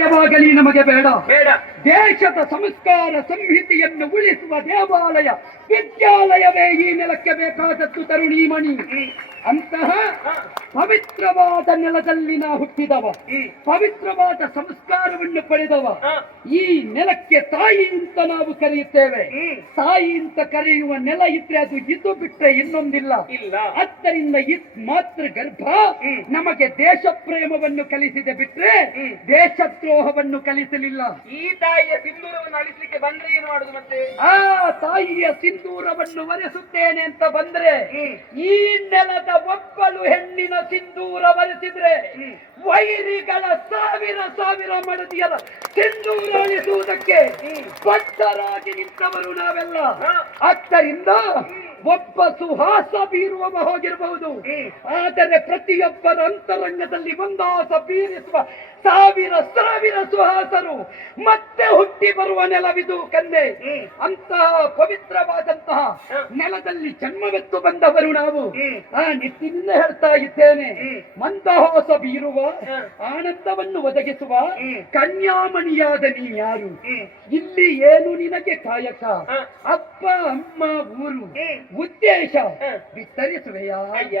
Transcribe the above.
ದೇವಾಲಯವಾಗಲಿ ನಮಗೆ ಬೇಡ. ಬೇಡ. ದೇಶದ ಸಂಸ್ಕಾರ ಸಂಹಿತೆಯನ್ನು ಉಳಿಸುವ ದೇವಾಲಯ ವಿದ್ಯಾಲಯವೇ ಈ ನೆಲಕ್ಕೆ ಬೇಕಾದದ್ದು ತರುಣೀಮಣಿ. ಅಂತಹ ಪವಿತ್ರವಾದ ನೆಲದಲ್ಲಿ ನಾ ಹುಟ್ಟಿದವ. ಪವಿತ್ರವಾದ ಸಂಸ್ಕಾರವನ್ನು ಪಡೆದವ. ಈ ನೆಲಕ್ಕೆ ತಾಯಿ ಅಂತ ನಾವು ಕರೆಯುತ್ತೇವೆ. ತಾಯಿ ಅಂತ ಕರೆಯುವ ನೆಲ ಇದ್ರೆ ಅದು ಇದು ಬಿಟ್ಟರೆ ಇನ್ನೊಂದಿಲ್ಲ. ಆದ್ದರಿಂದ ಇತ್ ಮಾತೃ ಗರ್ಭ ನಮಗೆ ದೇಶ ಪ್ರೇಮವನ್ನು ಕಲಿಸಿದೆ ಬಿಟ್ರೆ. ದೇಶದ್ರೋಹವನ್ನು ಕಲಿಸಲಿಲ್ಲ. ಈ ತಾಯಿಯ ಸಿಂಧೂರವನ್ನು ಅಳಿಸಲಿಕ್ಕೆ ಬಂದ್ರೆ ಏನು ಮಾಡುದು ಮತ್ತೆ? ಆ ತಾಯಿಯ ಸಿಂಧೂರವನ್ನು ಒರೆಸುತ್ತೇನೆ ಅಂತ ಬಂದ್ರೆ ಈ ನೆಲದ ಒಬ್ಬಳು ಹೆಣ್ಣಿನ ಸಿಂಧೂರ ಬಳಸಿದ್ರೆ ವೈರಿಗಳ ಸಾವಿರ ಸಾವಿರ ಮಡದಿಯರ ಸಿಂಧೂರ ಅಳಿಸುವುದಕ್ಕೆ. ಬದ್ಧರಾಗಿ ನಿಂತವರು ನಾವೆಲ್ಲ. ಆದ್ದರಿಂದ ಒಬ್ಬ ಸುಹಾಸ ಬೀರುವವ ಹೋಗಿರಬಹುದು ಆದರೆ ಪ್ರತಿಯೊಬ್ಬರ ಅಂತರಂಗದಲ್ಲಿ ಒಂದಾಸ ಬೀರಿಸುವ ಸಾವಿರ ಸಾವಿರ ಸುಹಾಸರು ಮತ್ತೆ ಹುಟ್ಟಿ ಬರುವ ನೆಲವಿದು ಕನ್ನೆ. ಅಂತಹ ಪವಿತ್ರವಾದಂತಹ ನೆಲದಲ್ಲಿ ಜನ್ಮವೆತ್ತು ಬಂದವರು ನಾವು. ಆ ನಿಟ್ಟಿನಿಂದ ಹೇಳ್ತಾ ಇದ್ದೇನೆ. ಮಂದಹಾಸ ಬೀರುವ ಆನಂದವನ್ನು ಒದಗಿಸುವ ಕನ್ಯಾಮಣಿಯಾದ ನೀ ಯಾರು? ಇಲ್ಲಿ ಏನು ನಿನಗೆ ಕಾಯಕ? ಅಪ್ಪ ಅಮ್ಮ ಊರು. ಉದ್ದೇಶ ಹ. ವಿಸ್ತರಿಸುವೆಯಾ ಅಯ್ಯ